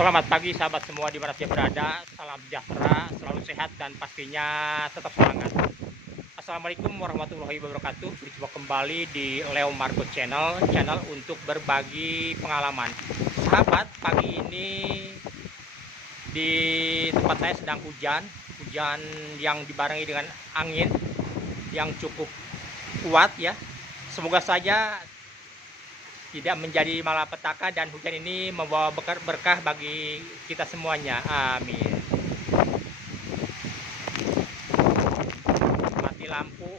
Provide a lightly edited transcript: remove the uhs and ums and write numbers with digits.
Selamat pagi sahabat semua di mana saja berada. Salam sejahtera, selalu sehat dan pastinya tetap semangat. Assalamualaikum warahmatullahi wabarakatuh. Berjumpa kembali di Channel untuk berbagi pengalaman. Sahabat, pagi ini di tempat saya sedang hujan yang dibarengi dengan angin yang cukup kuat ya. Semoga saja tidak menjadi malapetaka dan hujan ini membawa berkah bagi kita semuanya. Amin. Mati lampu